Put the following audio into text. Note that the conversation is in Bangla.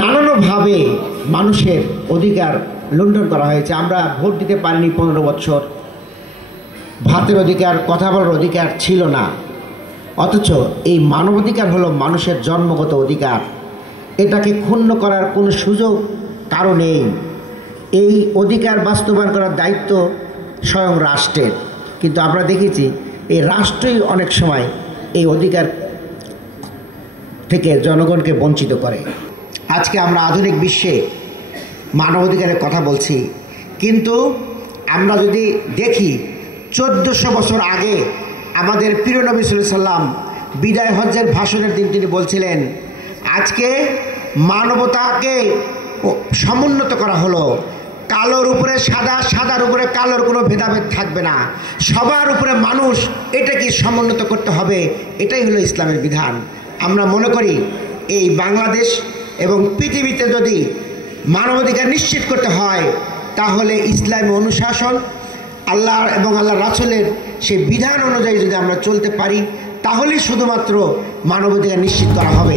নানানভাবে মানুষের অধিকার লুণ্ঠন করা হয়েছে। আমরা ভোট দিতে পারিনি 15 বছর, ভাতের অধিকার, কথা বলার অধিকার ছিল না। অথচ এই মানবাধিকার হলো মানুষের জন্মগত অধিকার, এটাকে ক্ষুণ্ণ করার কোনো সুযোগ কারো নেই। এই অধিকার বাস্তবায়ন করার দায়িত্ব স্বয়ং রাষ্ট্রের, কিন্তু আমরা দেখেছি এই রাষ্ট্রই অনেক সময় এই অধিকার থেকে জনগণকে বঞ্চিত করে। আজকে আমরা আধুনিক বিশ্বে মানবাধিকারের কথা বলছি, কিন্তু আমরা যদি দেখি 1400 বছর আগে আমাদের প্রিয় নবী সাল্লাল্লাহু আলাইহি সাল্লাম বিদায় হজ্জের ভাষণের দিন তিনি বলছিলেন, আজকে মানবতাকে সমুন্নত করা হলো, কালোর উপরে সাদা, সাদার উপরে কালোর কোনো ভেদাভেদ থাকবে না, সবার উপরে মানুষ, এটাকে সমুন্নত করতে হবে, এটাই হলো ইসলামের বিধান। আমরা মনে করি এই বাংলাদেশ এবং পৃথিবীতে যদি মানবাধিকার নিশ্চিত করতে হয়, তাহলে ইসলামী অনুশাসন, আল্লাহ এবং আল্লাহ রাসূলের সেই বিধান অনুযায়ী যদি আমরা চলতে পারি, তাহলেই শুধুমাত্র মানবাধিকার নিশ্চিত করা হবে।